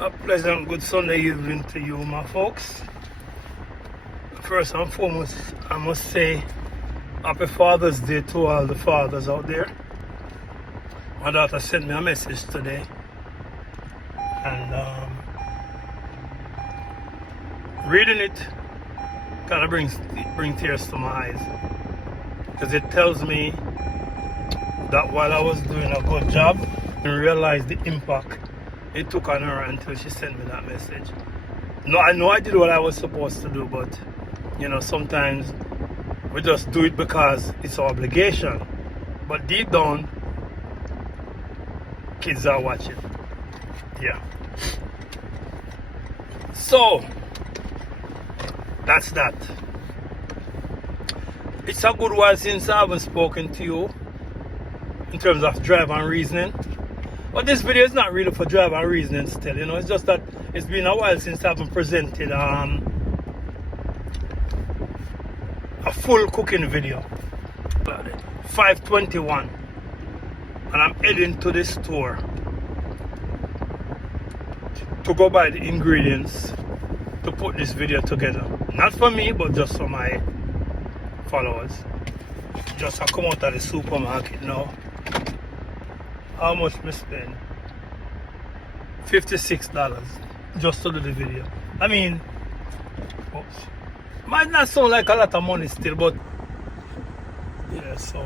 A pleasant good Sunday evening to you, my folks. First and foremost, I must say happy Father's Day to all the fathers out there. My daughter sent me a message today, and reading it kind of bring tears to my eyes, because it tells me that while I was doing a good job, I realized the impact it took on her until she sent me that message. No, I know I did what I was supposed to do, but sometimes we just do it because it's our obligation. But deep down, kids are watching. Yeah. So that's that. It's a good while since I haven't spoken to you in terms of drive and reasoning. But this video is not really for drive and reasoning still, it's just that it's been a while since I haven't presented a full cooking video. 5:21, and I'm heading to the store to go buy the ingredients to put this video together. Not for me, but just for my followers. Just I come out of the supermarket now. How much we spend? $56 just to do the video. I mean, might not sound like a lot of money still, but yeah, so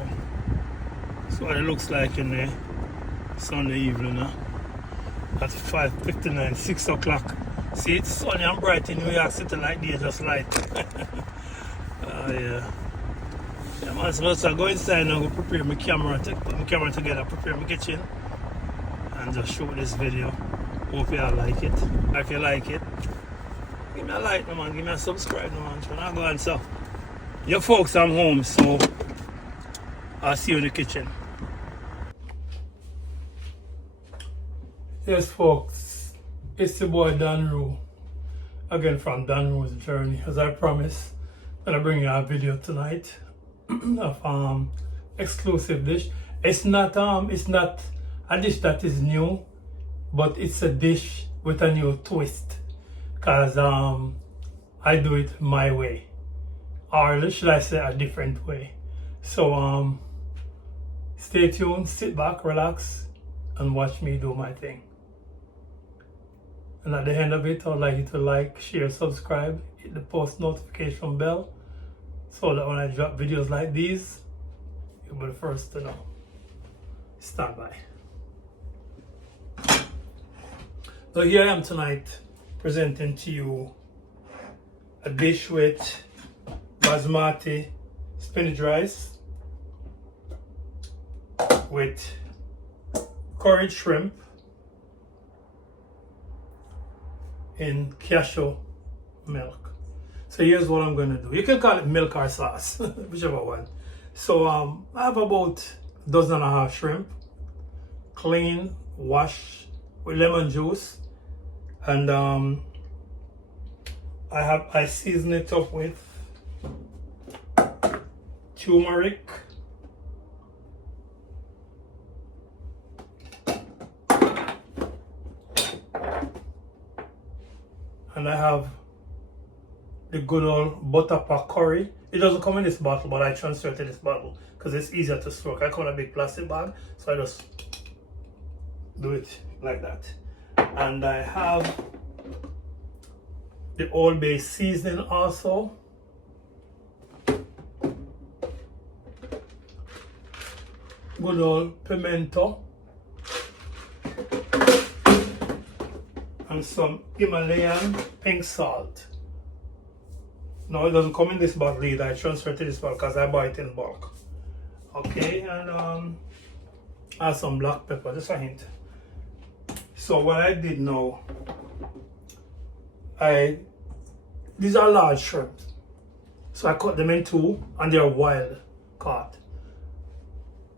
that's what it looks like in the Sunday evening, huh? At 5:59, 6 o'clock. See, it's sunny and bright in New York City like day, just light. Yeah. I'm supposed to go inside now, go prepare my camera, put my camera together, prepare my kitchen, and just shoot this video. Hope you all like it. If you like it, give me a like, no man, give me a subscribe, no man. Try not go on, so. Your folks, I'm home, so I'll see you in the kitchen. Yes, folks, it's the boy Dan Rue, again from Dan Rue's Journey. As I promised, I'm gonna bring you a video tonight of exclusive dish. It's not a dish that is new, but it's a dish with a new twist, cause I do it my way, or should I say a different way. So stay tuned, sit back, relax, and watch me do my thing. And at the end of it, I'd like you to like, share, subscribe, hit the post notification bell, so that when I drop videos like these, you'll be the first to know. Stand by. So here I am tonight, presenting to you a dish with basmati spinach rice, with curried shrimp in cashew milk. So here's what I'm going to do. You can call it milk or sauce, whichever one. So I have about a dozen and a half shrimp, clean, washed with lemon juice, and I season it up with turmeric, and I have the good old butter pack curry. It doesn't come in this bottle, but I transfer it to this bottle because it's easier to store. I come in a big plastic bag, so I just do it like that. And I have the Old Bay seasoning also. Good old pimento. And some Himalayan pink salt. No, it doesn't come in this bottle either. I transfer it to this bottle because I buy it in bulk. Okay, and I have some black pepper, just a hint. So what I did now, these are large shrimp. So I cut them in two, and they're wild caught.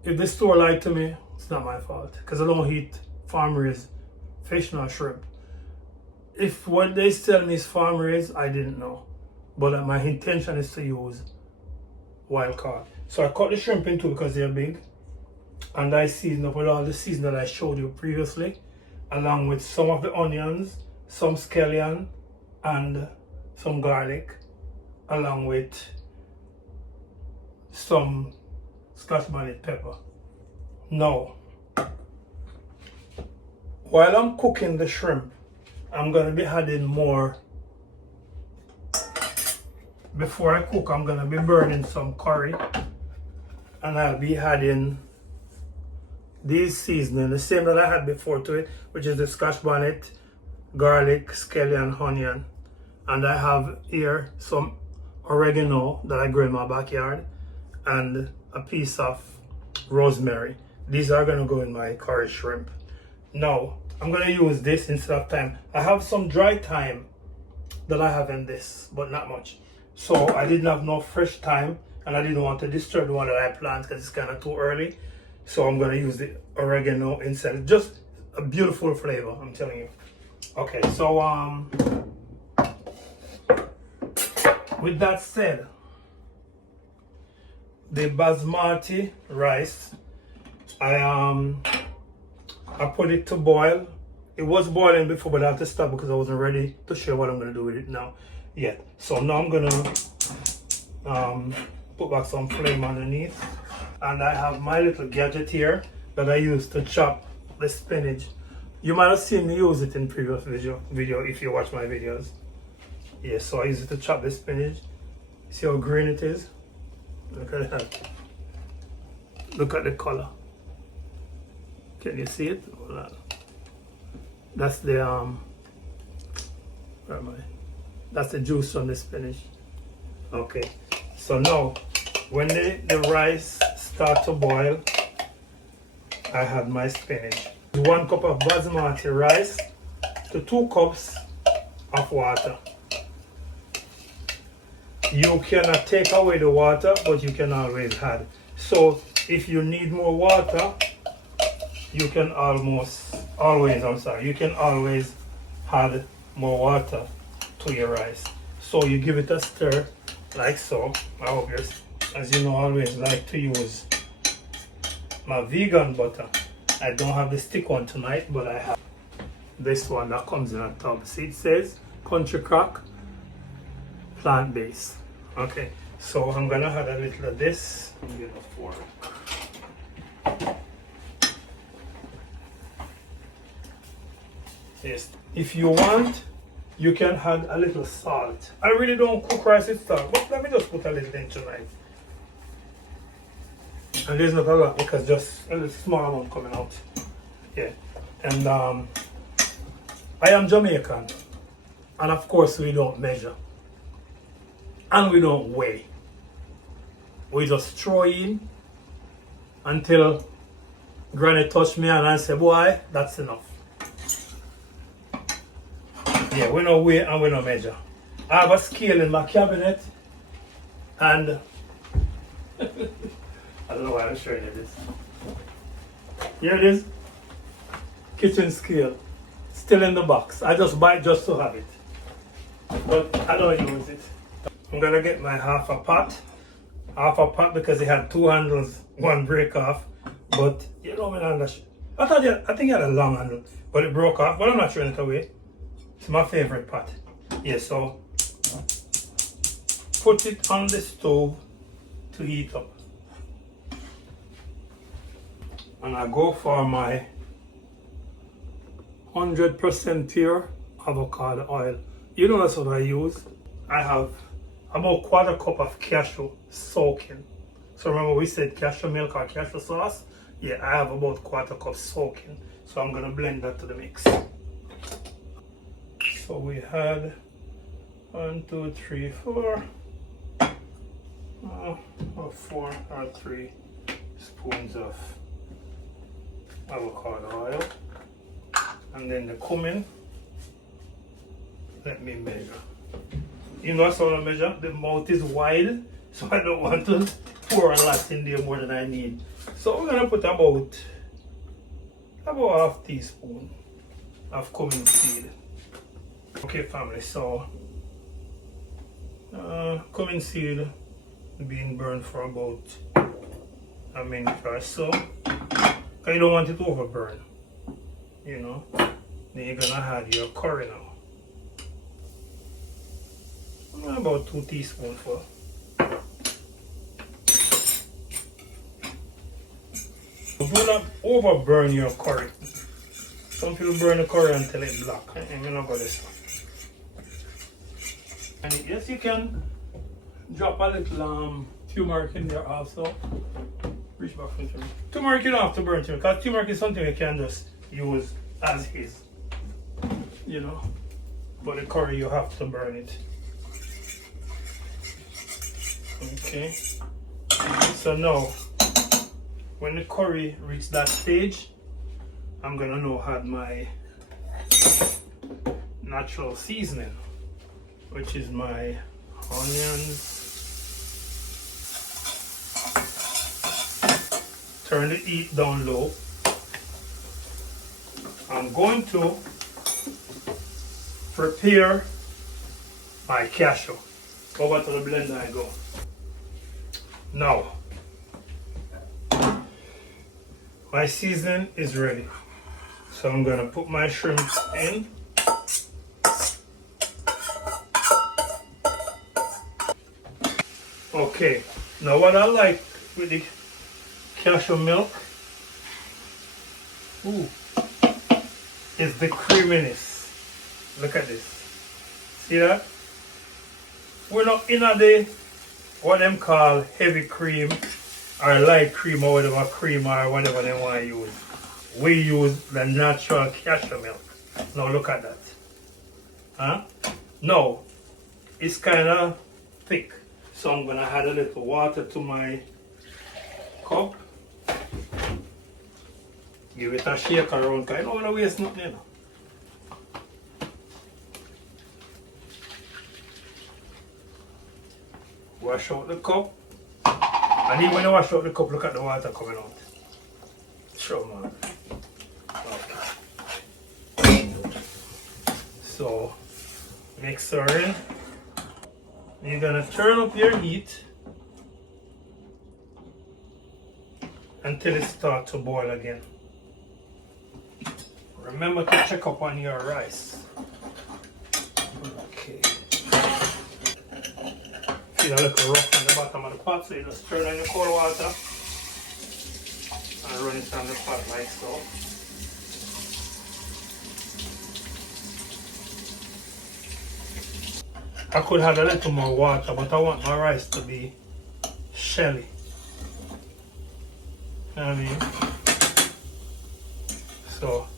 If the store lied to me, it's not my fault, because I don't eat farm raised fish nor shrimp. If what they tell me is farm raised, I didn't know. But my intention is to use wild caught. So I cut the shrimp in two because they're big, and I season up with all the season that I showed you previously. along with some of the onions, some scallion, and some garlic, along with some scotch bonnet pepper. Now, while I'm cooking the shrimp, I'm going to be adding more. Before I cook, I'm going to be burning some curry, and I'll be adding these seasoning, the same that I had before to it, which is the scotch bonnet, garlic, scallion, onion. And I have here some oregano that I grew in my backyard and a piece of rosemary. These are going to go in my curry shrimp. Now, I'm going to use this instead of thyme. I have some dry thyme that I have in this, but not much. So I didn't have no fresh thyme, and I didn't want to disturb the one that I planted because it's kind of too early. So I'm going to use the oregano instead. Just a beautiful flavor, I'm telling you. Okay, so with that said, the basmati rice, I put it to boil. It was boiling before, but I had to stop because I wasn't ready to show what I'm going to do with it now yet. So now I'm going to put back some flame underneath. And I have my little gadget here that I use to chop the spinach. You might have seen me use it in previous video if you watch my videos. Yeah, so I use it to chop the spinach. See how green it is? Look at that. Look at the color. Can you see it? Hold on. That's the where am I? That's the juice from the spinach. Okay. So now when the rice start to boil, I have my spinach. 1 cup of basmati rice to 2 cups of water. You cannot take away the water, but you can always add. So if you need more water, you can always add more water to your rice. So you give it a stir like so. I hope you, as you know, I always like to use my vegan butter. I don't have the stick one tonight, but I have this one that comes in a tub. See, it says Country Crock plant-based. Okay, so I'm gonna add a little of this. I'm gonna fork. Yes, if you want, you can add a little salt. I really don't cook rice with salt, but let me just put a little in tonight. And there's not a lot because just a little small amount coming out. Yeah, and I am Jamaican, and of course we don't measure, and we don't weigh. We just throw in until Granny touch me and I say, boy, that's enough. Yeah, we don't weigh and we don't measure. I have a scale in my cabinet, and I don't know why I'm showing you this. Here it is. Kitchen scale. Still in the box. I just buy it just to have it. But I don't use it. I'm gonna get my half a pot. Half a pot because it had 2 handles, 1 break off. But you know, I think it had a long handle, but it broke off. But I'm not throwing it away. It's my favorite pot. Yeah, so put it on the stove to heat up. And I go for my 100% pure avocado oil. You know that's what I use. I have about 1/4 cup of cashew soaking. So remember we said cashew milk or cashew sauce? Yeah, I have about 1/4 cup soaking. So I'm gonna blend that to the mix. So we had 1, 2, 3, 4, 4 or 3 spoons of avocado oil, and then the cumin. Let me measure. You know, so I measure. The mouth is wide, so I don't want to pour a lot in there more than I need. So we're gonna put about ½ teaspoon of cumin seed. Okay, family. So cumin seed being burned for about a minute or so. You don't want it to overburn, you know. Then you're gonna add your curry now. About 2 teaspoonfuls. Do not overburn your curry. Some people burn the curry until it's black. I'm not going this one. And yes, you can drop a little turmeric in there also. Reach back from turmeric. Turmeric you don't have to burn too, because turmeric is something you can just use as is. You know. But the curry you have to burn it. Okay. So now, when the curry reaches that stage, I'm gonna now add my natural seasoning, which is my onions. Turn the heat down low. I'm going to prepare my cashew. Over to the blender I go. Now, my seasoning is ready. So I'm gonna put my shrimp in. Okay, now what I like with the cashew milk is the creaminess. Look at this. See that? We're not in a day what them call heavy cream or light cream or whatever cream or whatever they want to use. We use the natural cashew milk. Now look at that. Huh? No, it's kind of thick. So I'm going to add a little water to my cup. Give it a shake around, because I don't want to waste nothing, you know. Wash out the cup. And even when you wash out the cup, look at the water coming out. Sure, man. Okay. So, mix her in. You're gonna turn up your heat until it starts to boil again. Remember to check up on your rice. Okay. Feel a little rough on the bottom of the pot, so you just turn on your cold water and run it on the pot like so. I could add a little more water, but I want my rice to be shelly. You know what I mean? So,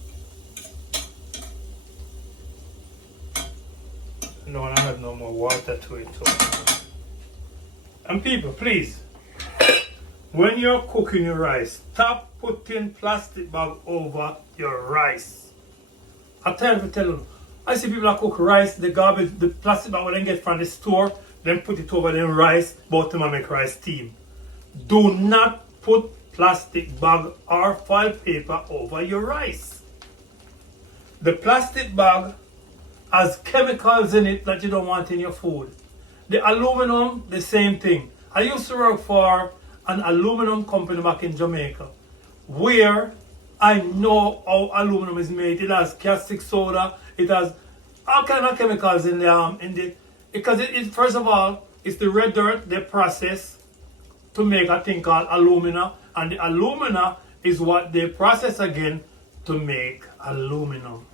I don't want to add no more water to it. And people, please, when you're cooking your rice, stop putting plastic bag over your rice. I tell you, I see people that cook rice, the garbage, the plastic bag they get from the store, then put it over their rice, but to make rice steam. Do not put plastic bag or foil paper over your rice. The plastic bag has chemicals in it that you don't want in your food. The aluminum, the same thing. I used to work for an aluminum company back in Jamaica, where I know how aluminum is made. It has caustic soda, it has all kind of chemicals in the because it first of all, it's the red dirt they process to make a thing called alumina, and the alumina is what they process again to make aluminum.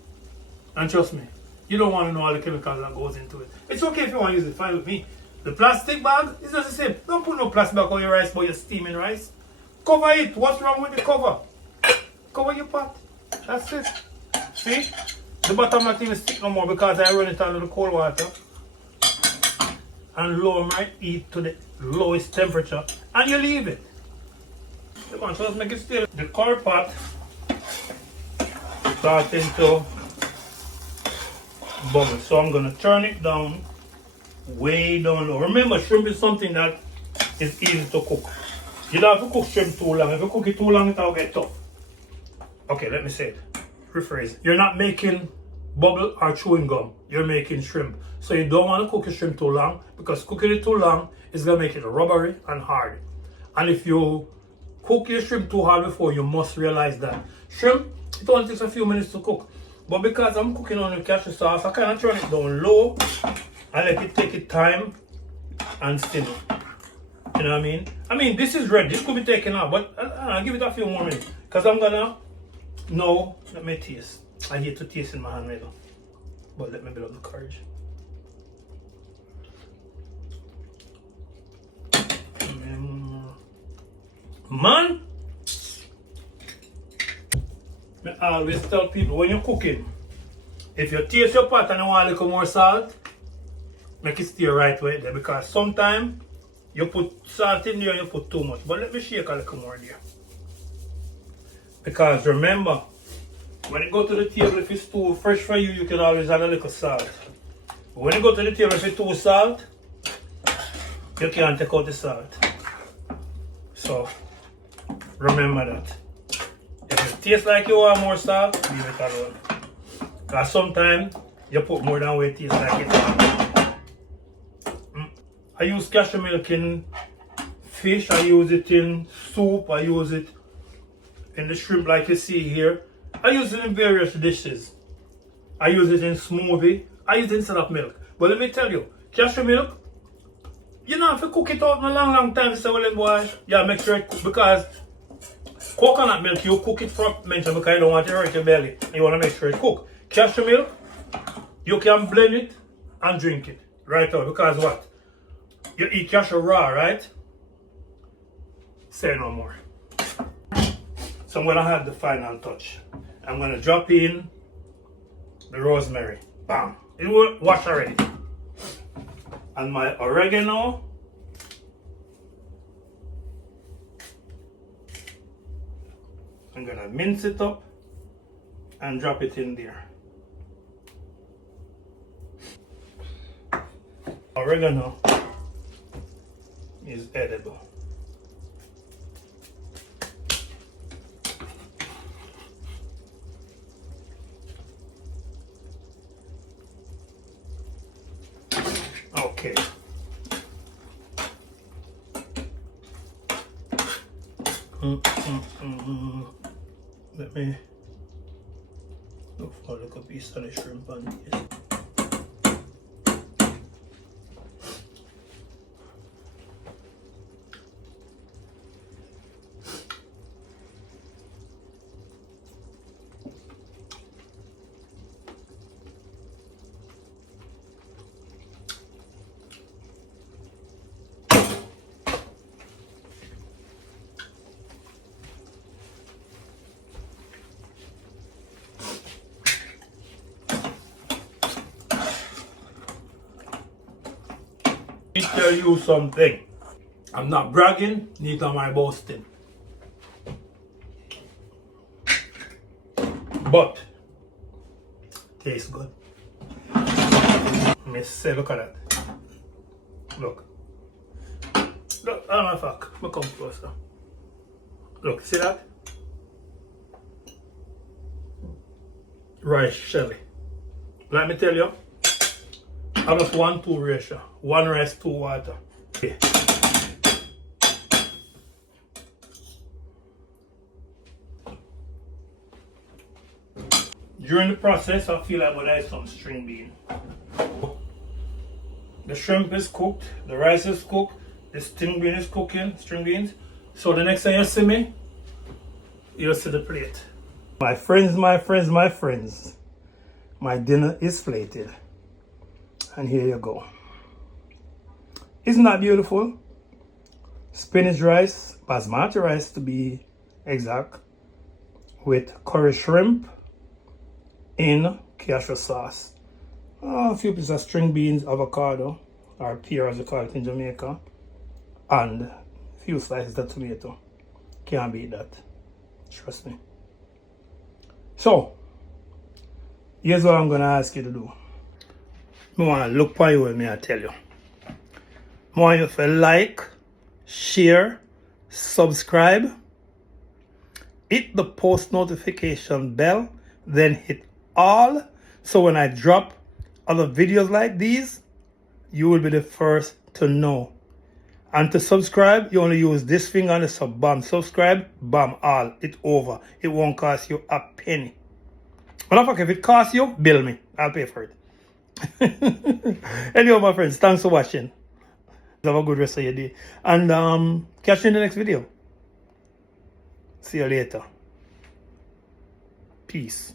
And trust me, you don't want to know all the chemicals that goes into it. It's okay if you want to use it, fine with me. The plastic bag is not the same. Don't put no plastic bag on your rice, but you're steaming rice. Cover it. What's wrong with the cover? Cover your pot. That's it. See? The bottom not even stick no more because I run it under the cold water and lower my heat to the lowest temperature, and you leave it. Come on, so let's make it still. The curry pot starting to bubble, so I'm gonna turn it down, way down low. Remember, shrimp is something that is easy to cook. You don't have to cook shrimp too long. If you cook it too long, it'll get tough. Okay, let me say it. Rephrase. You're not making bubble or chewing gum. You're making shrimp. So you don't want to cook your shrimp too long, because cooking it too long is going to make it rubbery and hard. And if you cook your shrimp too hard before, you must realize that shrimp, it only takes a few minutes to cook. But because I'm cooking on the cashew sauce, I kind of turn it down low and let it take its time and simmer. You know what I mean? I mean, this is ready. This could be taken out, but I'll give it a few more minutes. Because I'm gonna, no, let me taste. I hate to taste in my hand later. But let me build up the courage. Man! I always tell people, when you're cooking, if you taste your pot and you want a little more salt, make it stay right way there. Because sometimes you put salt in there and you put too much. But let me shake a little more there. Because remember, when you go to the table, if it's too fresh for you, you can always add a little salt. But when you go to the table, if it's too salt, you can't take out the salt. So, remember that. If it tastes like you want more salt, leave it alone. Because sometimes you put more than what it tastes like it. I use cashew milk in fish, I use it in soup, I use it in the shrimp like you see here. I use it in various dishes. I use it in smoothie. I use it instead of milk. But let me tell you, cashew milk, you know, if you cook it out in a long time, so well, boy, yeah, make sure it cook. Because coconut milk, you cook it for mention because you don't want to hurt your belly. You want to make sure it cook. Cashew milk, you can blend it and drink it right out. Because what? You eat cashew raw, right? Say no more. So I'm going to have the final touch. I'm going to drop in the rosemary. Bam. It will wash already. And my oregano. I'm going to mince it up and drop it in there. Oregano is edible. Okay. Let me look for a little piece of the shrimp on this. Let me tell you something. I'm not bragging, neither am I boasting. But tastes good. Let me say, look at that. Look. Look, oh my fuck. Let me come closer. Look, see that? Rice shelly. Let me tell you. I just 1-2 ratio. 1 rice, 2 water. Okay. During the process, I feel like I'm gonna add some string bean. The shrimp is cooked, the rice is cooked, the string bean is cooking, string beans. So the next time you see me, you'll see the plate. My friends, my dinner is plated. And here you go. Isn't that beautiful? Spinach rice, basmati rice to be exact, with curry shrimp in cashew sauce. A few pieces of string beans, avocado, or pear as you call it in Jamaica, and a few slices of tomato. Can't beat that. Trust me. So, here's what I'm going to ask you to do. I want to look for you with me, I tell you. I want you to like, share, subscribe, hit the post notification bell, then hit all, so when I drop other videos like these, you will be the first to know. And to subscribe, you only use this finger on the sub, bam, subscribe, bam, all, it's over. It won't cost you a penny. Motherfucker, if it costs you, bill me. I'll pay for it. Anyway, my friends, thanks for watching. Have a good rest of your day. And catch you in the next video. See you later. Peace.